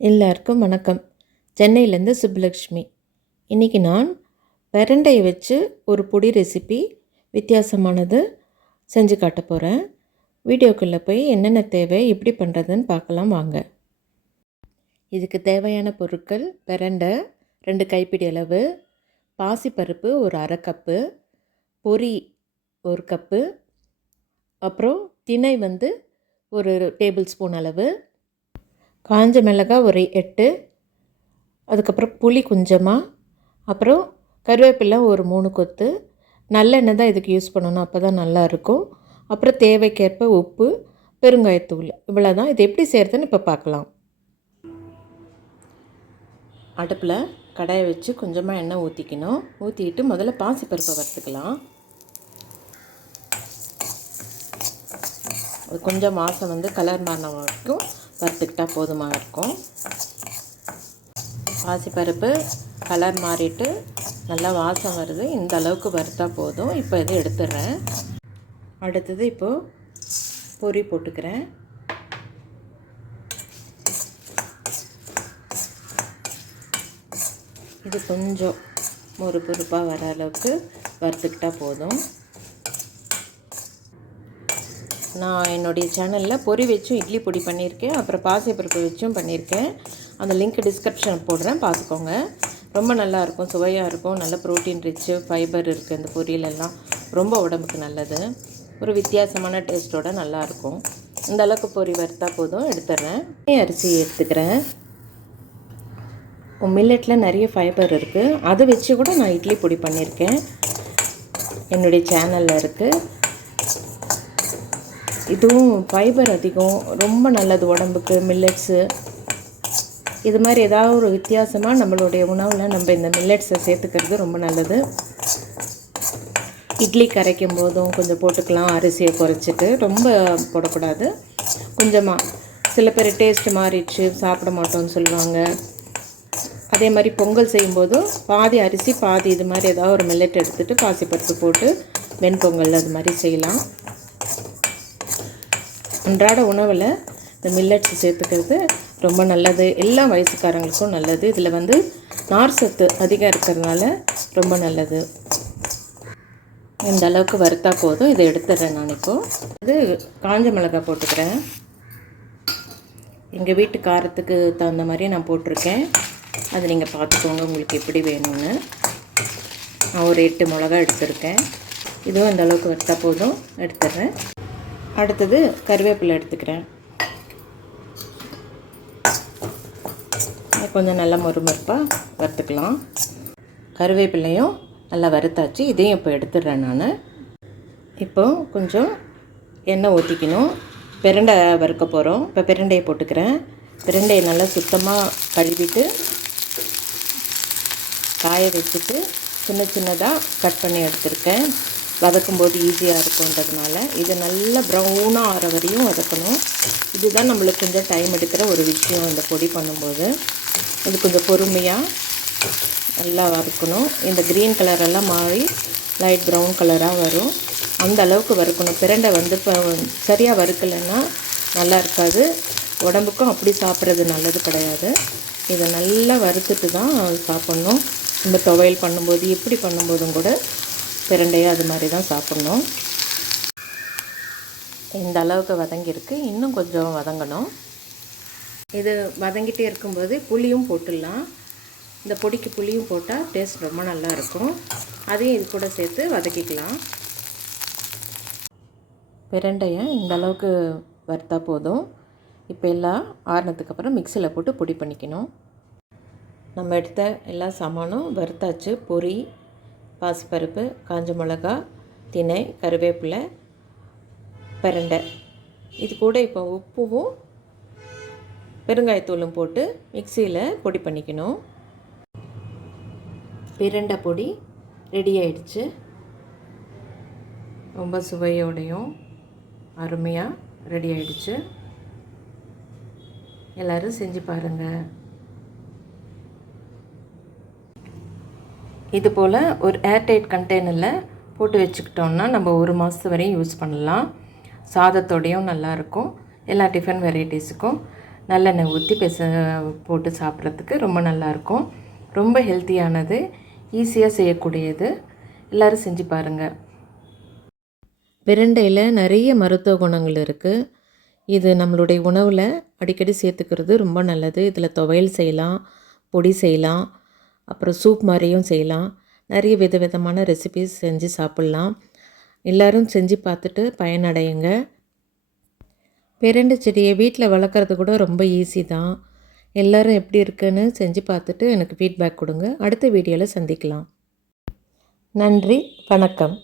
எல்லாருக்கும் வணக்கம். சென்னையிலேருந்து சுப்புலக்ஷ்மி. இன்றைக்கி நான் பிரண்டையை வச்சு ஒரு பொடி ரெசிபி வித்தியாசமானது செஞ்சு காட்ட போகிறேன். வீடியோக்குள்ளே போய் என்னென்ன தேவை, எப்படி பண்ணுறதுன்னு பார்க்கலாம் வாங்க. இதுக்கு தேவையான பொருட்கள்: பிரண்டை 2 கைப்பிடி அளவு, பாசிப்பருப்பு ஒரு அரை கப்பு, பொரி 1 கப்பு, அப்புறம் திணை ஒரு டேபிள் ஸ்பூன் அளவு, காஞ்ச மிளகாய் ஒரு 8, அதுக்கப்புறம் புளி கொஞ்சமாக, அப்புறம் கருவேப்பிலை ஒரு 3 கொத்து. நல்லெண்ணெய் தான் இதுக்கு யூஸ் பண்ணணும், அப்போ தான் நல்லாயிருக்கும். அப்புறம் தேவைக்கேற்ப உப்பு, பெருங்காயத்தூள். இவ்வளோ தான். இது எப்படி செய்கிறதுன்னு இப்போ பார்க்கலாம். அடுப்பில் கடாயை வச்சு கொஞ்சமாக எண்ணெய் ஊற்றிக்கணும். ஊற்றிட்டு முதல்ல பாசிப்பருப்பை வறுத்துக்கலாம். அது கொஞ்சம் வாசம் கலர் மாறின வரைக்கும் வறுத்துக்கிட்டால் போதுமாக இருக்கும். பாசிப்பருப்பு கலர் மாறிட்டு நல்லா வாசம் வருது, இந்த அளவுக்கு வறுத்தா போதும். இப்போ இதை எடுத்துடுறேன். அடுத்தது இப்போது பொரி போட்டுக்கிறேன். இது கொஞ்சம் ஒரு பொறுப்பாக வர அளவுக்கு வறுத்துக்கிட்டால் போதும். நான் என்னுடைய சேனலில் பொரி வச்சும் இட்லி பொடி பண்ணியிருக்கேன், அப்புறம் பாசிப்பருப்பு வச்சும் பண்ணியிருக்கேன். அந்த லிங்க் டிஸ்கிரிப்ஷன் போடுறேன், பார்த்துக்கோங்க. ரொம்ப நல்லாயிருக்கும், சுவையாக இருக்கும், நல்ல ப்ரோட்டீன் ரிச்சு, ஃபைபர் இருக்குது. இந்த பொரியலெல்லாம் ரொம்ப உடம்புக்கு நல்லது. ஒரு வித்தியாசமான டேஸ்ட்டோடு நல்லாயிருக்கும். இந்த அளவுக்கு பொரி வறுத்தா போதும். எடுத்துடுறேன். அரிசி எடுத்துக்கிறேன். மில்லட்டில் நிறைய ஃபைபர் இருக்குது, அதை வச்சு கூட நான் இட்லி பொடி பண்ணியிருக்கேன், என்னுடைய சேனலில் இருக்குது. இதுவும் ஃபைபர் அதிகம், ரொம்ப நல்லது உடம்புக்கு. மில்லட்ஸு இது மாதிரி ஏதாவது ஒரு வித்தியாசமாக நம்மளுடைய உணவில் நம்ம இந்த மில்லட்ஸை சேர்த்துக்கிறது ரொம்ப நல்லது. இட்லி கரைக்கும் போதும் கொஞ்சம் போட்டுக்கலாம், அரிசியை குறைச்சிட்டு. ரொம்ப போடக்கூடாது, கொஞ்சமாக. சில பேர் டேஸ்ட்டு மாறிடுச்சு சாப்பிட மாட்டோம்னு சொல்லுவாங்க. அதே மாதிரி பொங்கல் செய்யும்போதும் பாதி அரிசி பாதி இது மாதிரி ஏதாவது ஒரு மில்லட் எடுத்துகிட்டு பாசிப்பருப்பு போட்டு வெண்பொங்கல் அது மாதிரி செய்யலாம். அன்றாட உணவில் இந்த மில்லட்ஸ் சேர்த்துக்கிறது ரொம்ப நல்லது, எல்லா வயசுக்காரங்களுக்கும் நல்லது. இதில் நார் சத்து அதிகம் இருக்கிறதுனால ரொம்ப நல்லது. இந்த அளவுக்கு வறுத்தா போதும். இதை எடுத்துடுறேன் நான். இப்போது இது காஞ்ச மிளகாய் போட்டுக்கிறேன். எங்கள் வீட்டு காரத்துக்கு தகுந்த மாதிரி நான் போட்டிருக்கேன், அது நீங்கள் பார்த்துக்கோங்க உங்களுக்கு எப்படி வேணும்னு. நான் ஒரு 8 மிளகா எடுத்துருக்கேன். இதுவும் இந்த அளவுக்கு வறுத்தா போதும், எடுத்துடுறேன். அடுத்தது கருவேப்பிலை எடுத்துக்கிறேன். கொஞ்சம் நல்லா மொறுமொறுப்பாக வறுத்துக்கலாம். கருவேப்பிலையும் நல்லா வறுத்தாச்சு, இதையும் இப்போ எடுத்துடுறேன் நான். இப்போது கொஞ்சம் எண்ணெய் ஊற்றிக்கணும். பிரண்டை வறுக்க போகிறோம். இப்போ பிரண்டையை போட்டுக்கிறேன். பிரண்டையை நல்லா சுத்தமாக கழுவிட்டு காய வச்சுட்டு சின்ன சின்னதாக கட் பண்ணி எடுத்துருக்கேன். வதக்கும்போது ஈஸியாக இருக்குன்றதுனால இதை நல்லா ப்ரௌனாக ஆற வரையும் வதக்கணும். இதுதான் நம்மளுக்கு கொஞ்சம் டைம் எடுக்கிற ஒரு விஷயம் இந்த பொடி பண்ணும்போது. இது கொஞ்சம் பொறுமையாக நல்லா வறுக்கணும். இந்த க்ரீன் கலரெல்லாம் மாறி லைட் ப்ரௌன் கலராக வரும், அந்த அளவுக்கு வறுக்கணும். பிரண்டை இப்போ சரியாக வறுக்கலைன்னா நல்லா இருக்காது, உடம்புக்கும் அப்படி சாப்பிட்றது நல்லது கிடையாது. இதை நல்லா வறுத்துட்டு தான் சாப்பிட்ணும். இந்த துவையல் பண்ணும்போது எப்படி பண்ணும்போதும் கூட பிரண்டையை அது மாதிரி தான் சாப்பிட்ணும். இந்த அளவுக்கு வதங்கியிருக்கு, இன்னும் கொஞ்சம் வதங்கணும். இது வதங்கிட்டே இருக்கும்போது புளியும் போட்டுடலாம். இந்த பொடிக்கு புளியும் போட்டால் டேஸ்ட் ரொம்ப நல்லாயிருக்கும். அதையும் இது கூட சேர்த்து வதக்கிக்கலாம். பிரண்டையை இந்த அளவுக்கு வறுத்தா போதும். இப்போ எல்லாம் ஆறுனதுக்கப்புறம் மிக்சியில் போட்டு பொடி பண்ணிக்கணும். நம்ம எடுத்த எல்லா சாமானும் வறுத்தாச்சு. பொரி, பாசிப்பருப்பு, காஞ்ச மிளகா, திணை, கருவேப்பிலை, பிரண்டை. இது கூட இப்போ உப்பும் பெருங்காயத்தூளும் போட்டு மிக்சியில் பொடி பண்ணிக்கணும். பிரண்டை பொடி ரெடி ஆயிடுச்சு. ரொம்ப சுவையோடையும் அருமையாக ரெடி ஆயிடுச்சு. எல்லோரும் செஞ்சு பாருங்கள். இது போல் ஒரு ஏர்டைட் கண்டெய்னரில் போட்டு வச்சுக்கிட்டோம்னா நம்ம 1 மாதத்து வரையும் யூஸ் பண்ணலாம். சாதத்தோடையும் நல்லாயிருக்கும். எல்லா டிஃபன் வெரைட்டிஸுக்கும் நல்லெண்ணெய் ஊற்றி போட்டு சாப்பிட்றதுக்கு ரொம்ப நல்லாயிருக்கும். ரொம்ப ஹெல்த்தியானது, ஈஸியாக செய்யக்கூடியது. எல்லோரும் செஞ்சு பாருங்கள். பிரண்டையில் நிறைய மருத்துவ குணங்கள் இருக்குது. இது நம்மளுடைய உணவில் அடிக்கடி சேர்த்துக்கிறது ரொம்ப நல்லது. இதில் துவையல் செய்யலாம், பொடி செய்யலாம், அப்புறம் சூப் மாதிரியும் செய்யலாம். நிறைய விதவிதமான ரெசிபீஸ் செஞ்சு சாப்பிட்லாம். எல்லோரும் செஞ்சு பார்த்துட்டு பயனடையுங்க. பிரண்டை செடியை வீட்டில் வளர்க்குறது கூட ரொம்ப ஈஸி தான். எல்லோரும் எப்படி இருக்குன்னு செஞ்சு பார்த்துட்டு எனக்கு ஃபீட்பேக் கொடுங்க. அடுத்த வீடியோவில் சந்திக்கலாம். நன்றி, வணக்கம்.